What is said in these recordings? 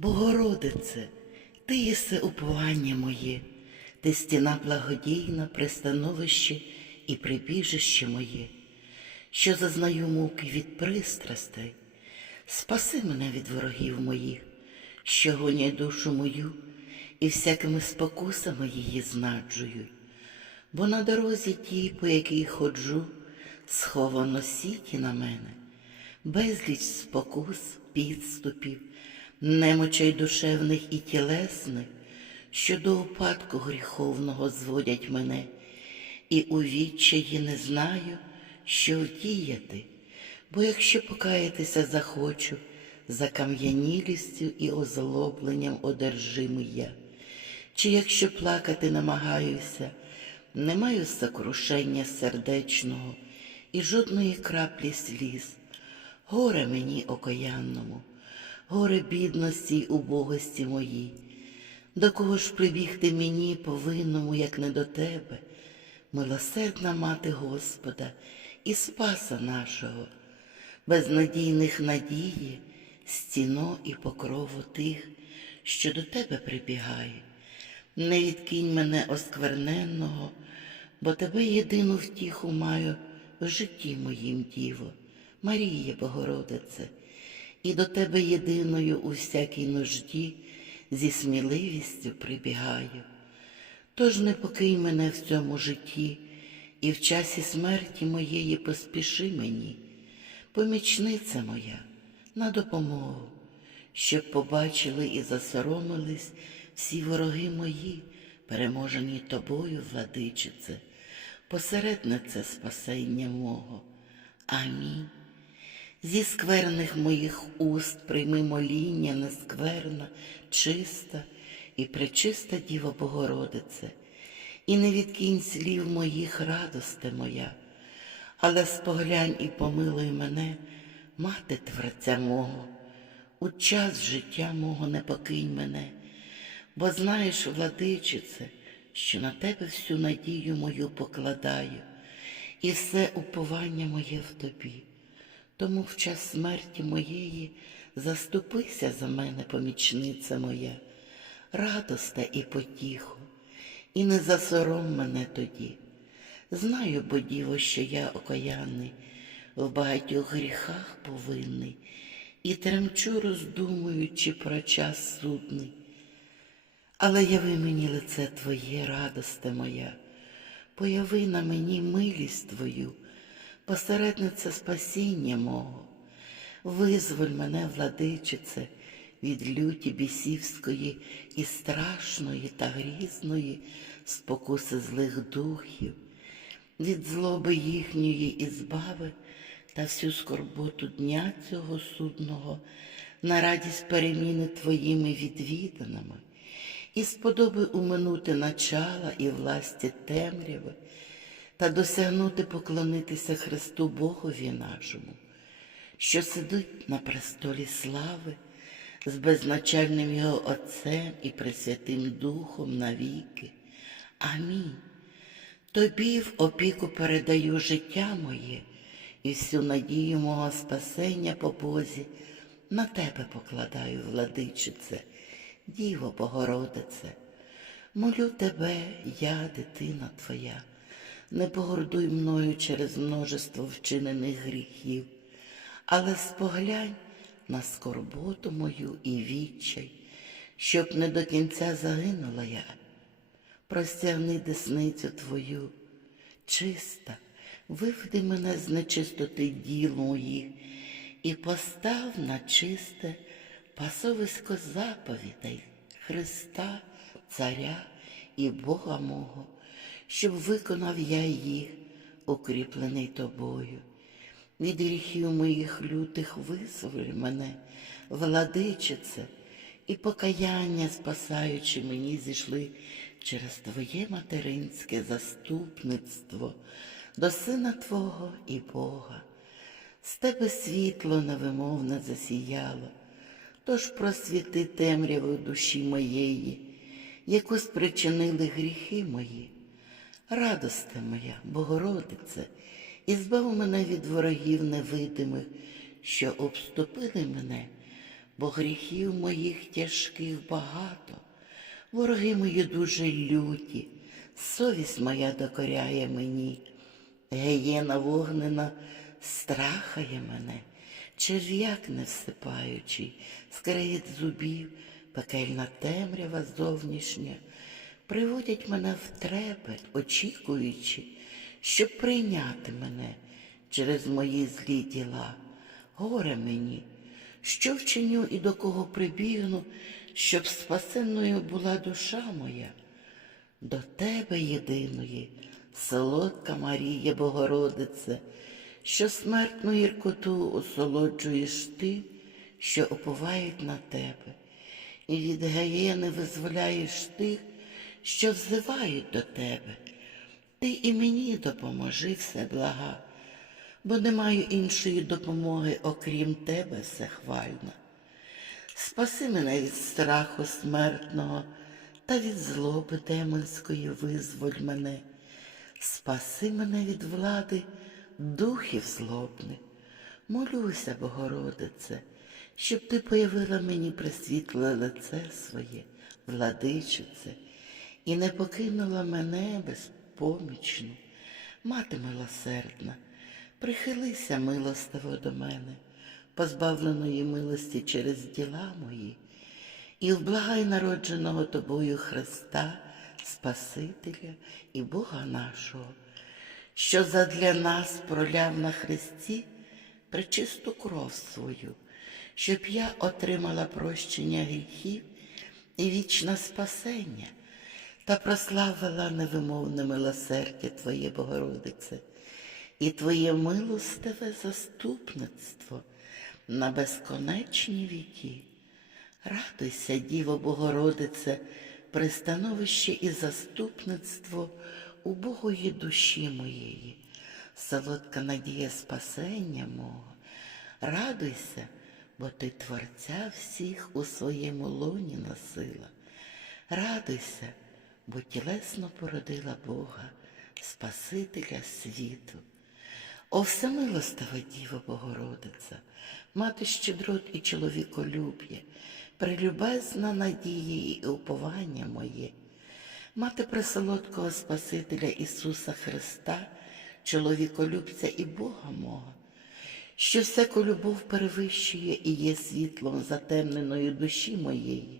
Богородице, ти єси уповання моє, ти стіна благодійна, пристановище і прибіжище моє, що зазнаю муки від пристрастей. Спаси мене від ворогів моїх, що гонять душу мою і всякими спокусами її знаджують. Бо на дорозі тій, по якій ходжу, сховано сіті на мене, безліч спокус, підступів, немочей душевних і тілесних, що до упадку гріховного зводять мене, і у відчаї не знаю, що вдіяти, бо якщо покаятися захочу, закам'янілістю і озлобленням одержимий я, чи якщо плакати намагаюся, не маю сокрушення сердечного і жодної краплі сліз, горе мені окаянному, горе бідності й убогості моїй. До кого ж прибігти мені повинному, як не до тебе, милосердна мати Господа і Спаса нашого, безнадійних надії, стіно і покрову тих, що до тебе прибігають. Не відкинь мене оскверненного, бо тебе єдину втіху маю в житті моїм діво, Марія Богородице, і до тебе єдиною у всякій нужді зі сміливістю прибігаю. Тож не покинь мене в цьому житті, і в часі смерті моєї поспіши мені, помічниця моя, на допомогу, щоб побачили і засоромились всі вороги мої, переможені тобою, владичице, посереднице спасення мого. Амінь. Зі скверних моїх уст прийми моління нескверна, чиста і пречиста Діва Богородице, і не відкинь слів моїх радосте моя, але споглянь і помилуй мене, мати Творця мого, у час життя мого не покинь мене, бо знаєш, владичице, що на тебе всю надію мою покладаю, і все уповання моє в тобі. Тому в час смерті моєї заступися за мене, помічниця моя, радоста і потіху, і не засором мене тоді. Знаю, бо діво, що я окаянний, в багатьох гріхах повинний, і тремчу, роздумуючи про час судний. Але яви мені лице Твоє, радосте моя, появи на мені милість Твою, посередниця спасіння мого, визволь мене, владичице, від люті бісівської і страшної та грізної спокуси злих духів, від злоби їхньої і збави та всю скорботу дня цього судного на радість переміни Твоїми відвіданими і сподоби уминути начала і власті темряви та досягнути поклонитися Христу Богові нашому, що сидить на престолі слави з безначальним Його Отцем і Пресвятим Духом навіки. Амінь. Тобі в опіку передаю життя моє і всю надію мого спасення по Бозі на тебе покладаю, владичице, Діво Богородице. Молю тебе, я, дитина твоя, не погордуй мною через множество вчинених гріхів, але споглянь на скорботу мою і відчай, щоб не до кінця загинула я. Простягни десницю твою, чиста, виведи мене з нечистоти діл моїх і постав на чисте пасовисько заповідей Христа, Царя і Бога мого, щоб виконав я їх, укріплений тобою. Від гріхів моїх лютих визволь мене, владичице, і покаяння, спасаючи мені, зійшли через Твоє материнське заступництво до Сина Твого і Бога. З тебе світло невимовне засіяло, тож просвіти темряву душі моєї, яку спричинили гріхи мої. Радосте моя, Богородице, і збав мене від ворогів невидимих, що обступили мене, бо гріхів моїх тяжких багато, вороги мої дуже люті, совість моя докоряє мені, геєна вогнена страхає мене, черв'як не всипаючий, скрегіт зубів, пекельна темрява зовнішня, приводять мене в трепет, очікуючи, щоб прийняти мене через мої злі діла. Горе мені, що вчиню і до кого прибігну, щоб спасенною була душа моя. До тебе єдиної, солодка Марія Богородице, що смертну гіркоту осолоджуєш ти, що оповають на тебе, і від гаєни визволяєш тих, що взивають до тебе. Ти і мені допоможи все блага, бо не маю іншої допомоги, окрім тебе, всехвальна. Спаси мене від страху смертного та від злоби демонської визволь мене. Спаси мене від влади духів злобних. Молюся, Богородице, щоб ти появила мені присвітле лице своє, владичице, і не покинула мене безпомічну. Мати милосердна, прихилися милостиво до мене, позбавленої милості через діла мої, і вблагай народженого тобою Христа, Спасителя і Бога нашого, що задля нас проляв на Христі пречисту кров свою, щоб я отримала прощення гріхів і вічне спасення та прославила невимовне милосердя Твоє, Богородице, і Твоє милостиве заступництво на безконечні віки. Радуйся, Діво Богородице, пристановище і заступництво убогої душі моєї, солодка надія спасення мого. Радуйся, бо ти Творця всіх у своєму лоні носила. Радуйся, бо тілесно породила Бога, Спасителя світу. О всемилостива Діва Богородиця, мати щедрот і чоловіколюб'я, прелюбезна надії і уповання моє, мати пресолодкого Спасителя Ісуса Христа, чоловіколюбця і Бога мого, що всяку любов перевищує і є світлом затемненої душі моєї.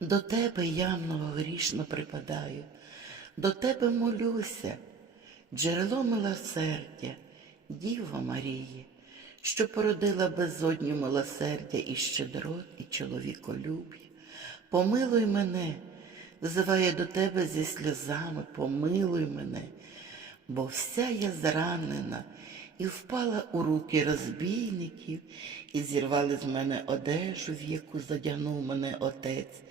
До тебе явного грішно припадаю, до тебе молюся, джерело милосердя, Діва Марії, що породила безодню милосердя і щедрот, і чоловіколюб'я. Помилуй мене, взиває до тебе зі сльозами, помилуй мене, бо вся я зранена і впала у руки розбійників, і зірвали з мене одежу, в яку задягнув мене отець.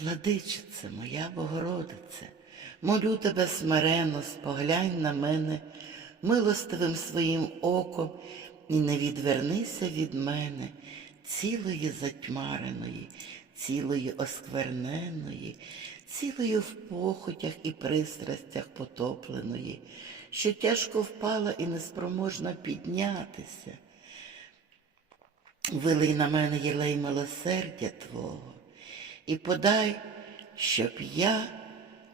Владичице, моя Богородице, молю тебе смиренно, споглянь на мене милостивим своїм оком і не відвернися від мене, цілої затьмареної, цілої оскверненої, цілої в похотях і пристрастях потопленої, що тяжко впала і неспроможна піднятися. Вилий на мене єлей милосердя Твого, і подай, щоб я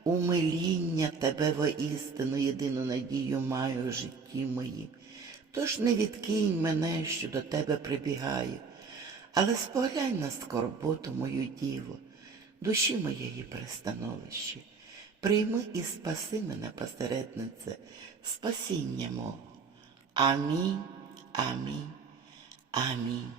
умиління тебе воістину єдину надію маю в житті моїм. Тож не відкинь мене, що до тебе прибігаю, але споглянь на скорботу мою діву, душі моєї пристановище. Прийми і спаси мене, посереднице, спасіння мого. Амінь, амінь, амінь.